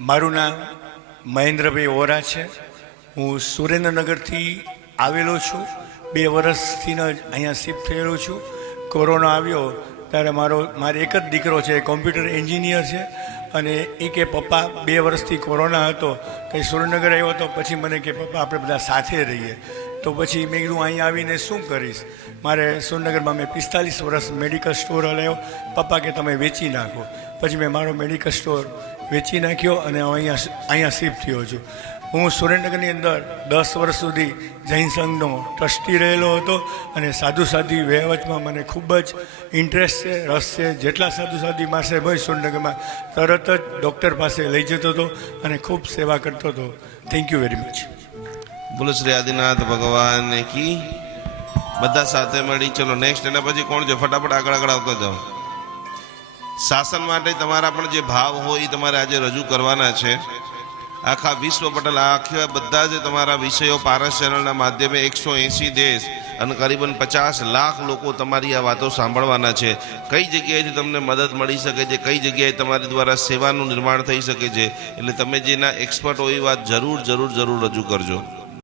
મારું નામ મહેન્દ્રભાઈ ઓરા છે. હું સુરેન્દ્રનગરથી આવેલો છું. 2 વર્ષથી જ અહીંયા શિફ્ટ થયેલો છું. કોરોના આવ્યો ત્યારે મારો એક જ દીકરો છે, કોમ્પ્યુટર એન્જિનિયર છે. અને એ કે પપ્પા 2 વર્ષથી કોરોના હતો, કંઈ સુરેન્દ્રનગર આવ્યો હતો. પછી મને કે પપ્પા આપણે બધા સાથે રહીએ. તો પછી મેં કીધું અહીંયા આવીને શું કરીશ. મારે સુરેન્દ્રનગરમાં મેં 45 વર્ષ મેડિકલ સ્ટોર હલાવ્યો. પપ્પા કે તમે વેચી નાખો. પછી મેં મારો મેડિકલ સ્ટોર વેચી નાખ્યો અને અહીંયા શિફ્ટ થયો છું. હું સુરેન્દ્રનગરની અંદર 10 વર્ષ સુધી જૈન સંઘનો ટ્રસ્ટી રહેલો હતો અને સાધુ વહીવટમાં મને ખૂબ જ ઇન્ટરેસ્ટ છે, રસ છે. જેટલા સાધુ માસે ભાઈ સુરેન્દ્રનગરમાં તરત જ ડૉક્ટર પાસે લઈ જતો હતો અને ખૂબ સેવા કરતો હતો. Thank you very much. બોલો શ્રી આદિનાથ ભગવાન કી. બધા સાથે મળી. ચલો નેક્સ્ટ. એના પછી કોણ છે? ફટાફટ આગળ આવતા જાઓ. શાસન માટે તમારા પણ જે ભાવ હોય એ તમારે આજે રજૂ કરવાના છે. આખા વિશ્વ પટલ આખા બધા જ તમારા વિષયો પારસ ચેનલના માધ્યમે 180 દેશ અને કરીબન 50 લાખ લોકો તમારી આ વાતો સાંભળવાના છે. કઈ જગ્યાએથી તમને મદદ મળી શકે છે, કઈ જગ્યાએ તમારી દ્વારા સેવાનું નિર્માણ થઈ શકે છે. એટલે તમે જેના એક્સપર્ટ હોય એ વાત જરૂર રજૂ કરજો.